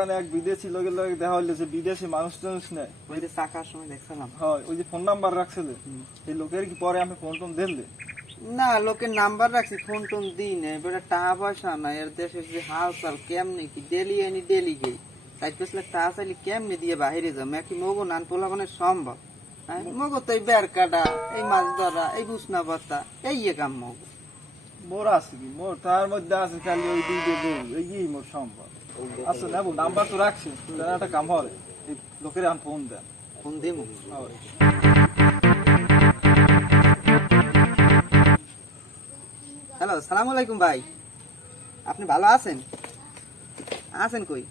দোকানে এক বিদেশি লোকের লগে দেখা হইলো, যে বিদেশি মানুষ টানুষ নেয়, ওই যে চাকার সময় দেখছিলাম। হয় ওই যে ফোন নাম্বার রাখছিল, এই লোকের কি পরে আমি ফোন টোন দিলে? না, লোকের নাম্বার রাখছি, ফোন টোন দিই না। এবারে টাকা পয়সা না, এর দেশের যে হাল চাল কেমনি কি ডেলি আনি ডেলি গেই, তাই পেছলে টাকা চাইলে কেমনি দিয়ে বাহিরে যাবো, একই মগো নান তোলা মানে সম্ভব। হ্যাঁ, মগো তো এই বের কাটা, এই মাছ ধরা, এই বুসনা পাতা, এই কাম মগো। মোর আছে কি, মোর তার মধ্যে আছে খালি ওই দুইটা বউ, এই মোর সম্পদ। আচ্ছা নেবো, নাম্বার তো রাখছি, একটা কাম হয়, এই লোকের আমি ফোন দেন। ফোন দিমু। হ্যালো, সালাম আলাইকুম ভাই, আপনি ভালো আছেন? আছেন কই?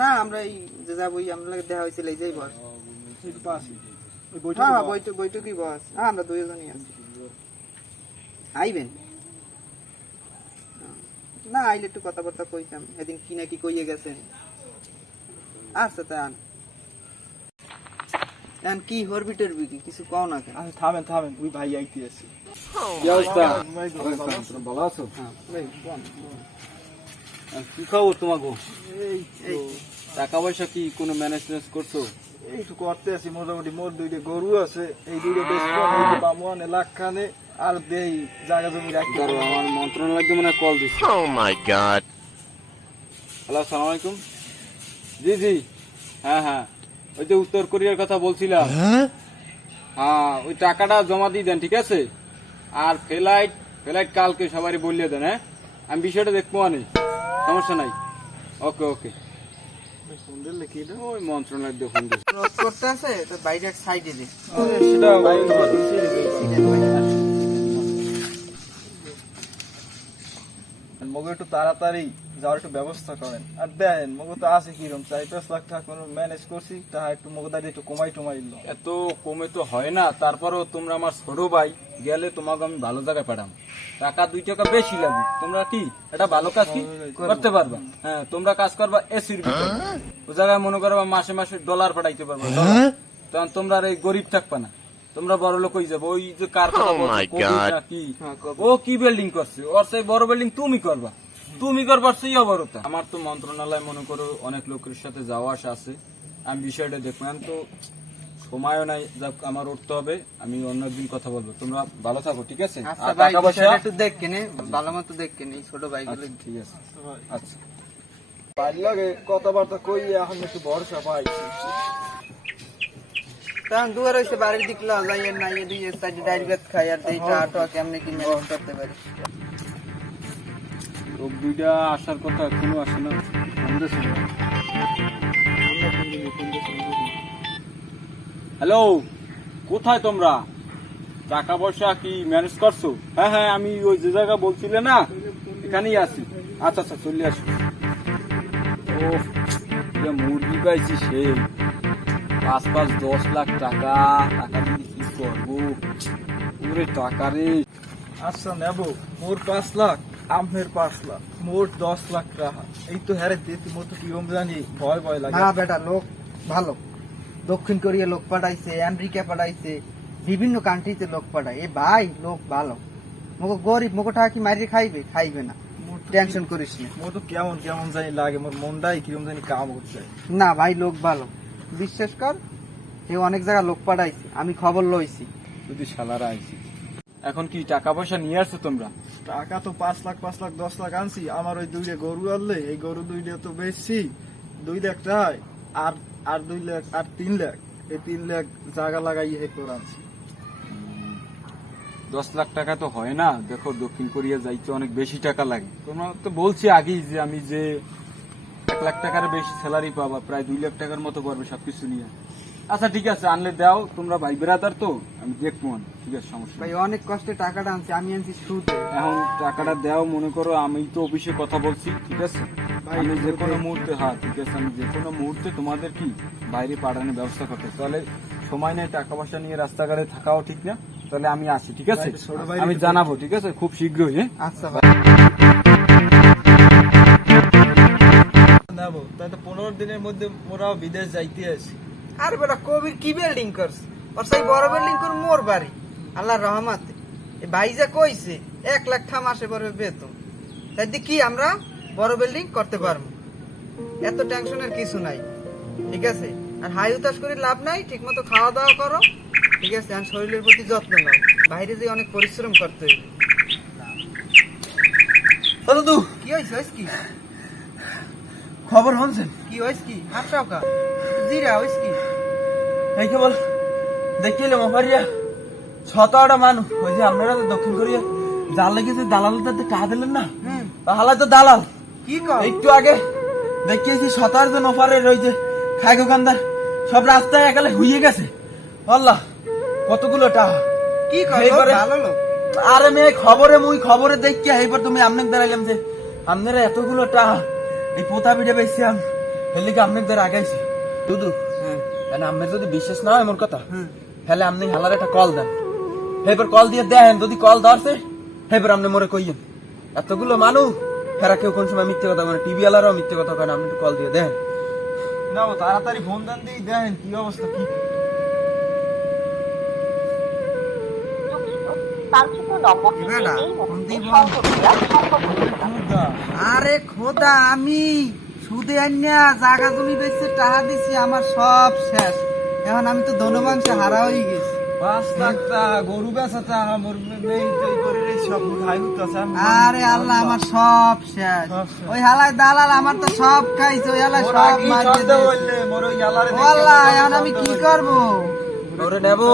না, আমরা এই যে যাবো, আমরা দেখা হয়েছিল এই যে বস। হ্যাঁ, বইটুকি বস। হ্যাঁ, আমরা দুইজনই আছি। আইবেন না? আইলে একটু কথাবার্তা কইতাম, এদিন কি নাকি কইয়ে গেছেন। আচ্ছা, তা এখন কি হরবি টরবি কি কিছু কও না কেন? আচ্ছা থামেন থামেন, ওই ভাই আইতে আছে। কি অবস্থা? ভালো আছো? হ্যাঁ, ভাই, বল। কি খবর তোমাকে? এই এই টাকা পয়সা কি কোনো ম্যানেজ করছো? এই তো করতে আছি মোটামুটি। মোর দুইটা গরু আছে, এই দুইটা বেচবো, এই যে বামুয়ানে লাখ খানে আর দেই জায়গা জমি রাখি। আমার মন্ত্রণালয় মনে কল দিচ্ছে। Oh my god. হ্যালো, আসসালামু আলাইকুম। জি জি, হ্যাঁ হ্যাঁ, ওই যে উত্তর কোরিয়ার কথা বলছিলাম। হ্যাঁ, ওই টাকাটা জমা দিয়ে দেন, ঠিক আছে? আর ফ্লাইট কালকে সবারই বললে দেন। হ্যাঁ, আমি বিষয়টা দেখবো, আনি সমস্যা নাই। ওকে ওকে। ফোন দিলে কি এটা? ওই মন্ত্রণালয় দেখুন। রোড করতে আছে তো বাইরে এক সাইডে দে। সেটা ভাই মগো একটু তাড়াতাড়ি যাওয়ার একটু ব্যবস্থা করেন। আর দেন মগো তো আছে কিরকম 4-5 লাখ টাকা কোনো ম্যানেজ করছি, তাহা একটু মগো দাঁড়িয়ে একটু কমাই দিল। এত কমে তো হয় না, তারপরেও তোমরা আমার ছোট ভাই, গেলে তোমাকে আমি ভালো জায়গায় পাঠাম। টাকা 2 টাকা বেশি লাগবে, তোমরা কি এটা ভালো কাজ কি করতে পারবা? হ্যাঁ, তোমরা কাজ করবা এসির ভিতরে, ওই জায়গায় মনে করবা মাসে মাসে ডলার পাঠাইতে পারবা, তখন তোমরা আর এই গরিব থাকবা না, তোমরা বড় লোক হয়ে যাবো। ওই যে কার কথা Oh my বলছো, God. নাকি ও কি বিল্ডিং করছে, ওর সেই বড় বিল্ডিং তুমি করবা, তুমি করবার সেই অবরতা। আমার তো মন্ত্রণালয় মনে করো অনেক লোকের সাথে যাওয়া আসা আছে, আমি বিষয়টা দেখবো। আমি তো সময়ও নাই, যাক আমার উঠতে হবে, আমি অন্য একদিন কথা বলবো। তোমরা ভালো থাকো, ঠিক আছে? আচ্ছা আর ভাই, টাকা পয়সা একটু দেখ কেনে, ভালো মতো দেখ কেনে, এই ছোট ভাইগুলো। আচ্ছা, ঠিক আছে। আচ্ছা, বাড়ির লাগে কথাবার্তা কই এখন একটু ভরসা পাইছি। তখন দুয়ার হইছে বাড়ির দিক ল যাইয়ের না, এই দুই সাইডে ডাইরেক্ট খাই আর দেই টাটা কেমনে কি ম্যানেজ করতে পারি। লোক দুইটা আসার কথা এখনো আসে না। হ্যালো, কোথায় তোমরা? টাকা পয়সা কি ম্যানেজ করছো? হ্যাঁ হ্যাঁ, আমি ওই যে জায়গা বলছিলে না, এখানেই আছি। আচ্ছা আচ্ছা, চলে আসো। ও, মুরগি পাইছি সেই 5-10 লাখ টাকা। টাকা দিয়ে কি করবো? ওরে টাকা রে। আচ্ছা নেবো, মোর 5 লাখ, আমের 5 লাখ, মোট 10 লাখ টাকা। এই তো হ্যারে দিতে মতো কিরম জানি ভয় ভয় লাগে। না বেটা, লোক ভালো, দক্ষিণ কোরিয়া লোক পাঠাইছে, আমেরিকা পাঠাইছে, বিভিন্ন কান্ট্রিতে লোক পাঠায়। এ ভাই লোক ভালো, মোকে গরিব মোকে টাকা কি মারিয়ে খাইবে না, টেনশন করিস না। মোর তো কেমন কেমন জানি লাগে, মোর মনটাই কিরম জানি কাম হচ্ছে। না ভাই, লোক ভালো, বিশ্বাস কর। এ অনেক জায়গা লোক পাঠাইছে, আমি খবর লইছি। যদি শালারা আইছি। এখন কি টাকা পয়সা নিয়ে আসছো তোমরা? টাকা তো 5 লাখ 10 লাখ আনছি। আমার ওই দুইটা গরু আনলে, এই গরু দুইটা তো বেচছি 2 লাখ টাকায়, আর 2 লাখ আর 3 লাখ, এই 3 লাখ জায়গা লাগাই হে করে আনছি। 10 লাখ টাকা তো হয় না, দেখো দক্ষিণ কোরিয়া যাইতে অনেক বেশি টাকা লাগে। তোমরা তো বলছি আগেই যে আমি যে 1 লাখ টাকার বেশি স্যালারি পাবা, প্রায় 2 লাখ টাকার মতো পড়বে সবকিছু নিয়ে। আচ্ছা ঠিক আছে, আনলে দাও, তোমরা ভাই বেড়াতার তো, আমি দেখবো। ঠিক আছে, সমস্যা ভাই নেই। অনেক কষ্টে টাকাটা আনছি, আমি আনছি সুদে। এখন টাকাটা দাও, মনে করো আমি তো অফিসে কথা বলছি, ঠিক আছে? আমি যে কোনো মুহূর্তে, হ্যাঁ ঠিক আছে, আমি যে কোনো মুহূর্তে তোমাদের কি বাইরে পাঠানোর ব্যবস্থা করতে, তাহলে সময় নেই টাকা পয়সা নিয়ে রাস্তাঘাটে থাকাও ঠিক না। তাহলে আমি আসি, ঠিক আছে? আমি জানাবো, ঠিক আছে, খুব শীঘ্রই। হ্যাঁ আচ্ছা ভাই, নেবো তাই তো 15 দিনের মধ্যে মোরাও বিদেশ যাইতে আছি। আর বেটা কবির কি বিল্ডিং করছে, ওর সেই বড় বিল্ডিং করে মোর বাড়ি, আল্লাহর রহমাতে। এই ভাই যা কইছে 1 লাখ টাকা মাসে পড়বে বেতন, তাই দিয়ে কি আমরা বড় বিল্ডিং করতে পারবো। এত টেনশনের কিছু নাই, ঠিক আছে? আর হাই উতাস করে লাভ নাই, ঠিক মতো খাওয়া দাওয়া করো, ঠিক আছে? আর শরীরের প্রতি যত্ন নাও, বাইরে যে অনেক পরিশ্রম করতে হবে। ও দাদু, কি হয়েছে? হয়েছে কি? খবর শুনছেন? কি হয়েছে কি? হাফসাও কা জিরা হয়েছে কি? এই কেবল দেখিলাম অফারিয়া 7-8টা মানুষ, ওই যে আপনারা তো দক্ষিণ কোরিয়া জাল লেগেছে, দালালদের টাকা দিলেন না, হালাই তো দালাল। কি কর? একটু আগে দেখিয়েছি 17 জন অফারের ওই যে খাই দোকানদার সব রাস্তায় একালে হুইয়ে গেছে। আল্লাহ, কতগুলো টাকা! কি কর? এইবারে- ভালো লোক। আরে মেয়ে, খবরে দেখি এইবার তুমি আপনাকে দাঁড়াইলাম যে আপনারা এতগুলো টাকা এই পোতা পিঠে পেয়েছি, আমি এর লিগে আপনাকে দ্বারা আগাইছি। দুদু, কেন আপনার যদি বিশ্বাস না হয় মোর কথা, তাহলে আপনি হালার একটা কল দেন, এবার কল দিয়ে দেন, যদি কল ধরছে এবার আপনি মোরে কইয়েন। এতগুলো মানুষ, হেরা কেউ কোন সময় মিথ্যে কথা বলে, টিভি আলারাও মিথ্যে কথা কেন, আপনি একটু কল দিয়ে দেন। না তাড়াতাড়ি ফোন দেন দিই, দেখেন কি অবস্থা কি। এবারে ফোন দিব। আরে খোদা, আমি সুদে আনিয়া জায়গা জমি বেচে টাকা দিছি, আমার সব শেষ। এখন আমি তো ধনবাংশে হারা হয়ে গেছি। 5 লাখ টাকা গরু বেচা টাকা মোর মেয়ে তৈ করে রে সব খাই হইতাছে। আরে আল্লাহ, আমার সব শেষ। ওই হালায় দালাল আমার তো সব খাইছে, ওই হালায় সব মারিয়ে দিয়েছে। মোর ওই আলারে ও আল্লাহ, এখন আমি কি করবো? ওরে নেবো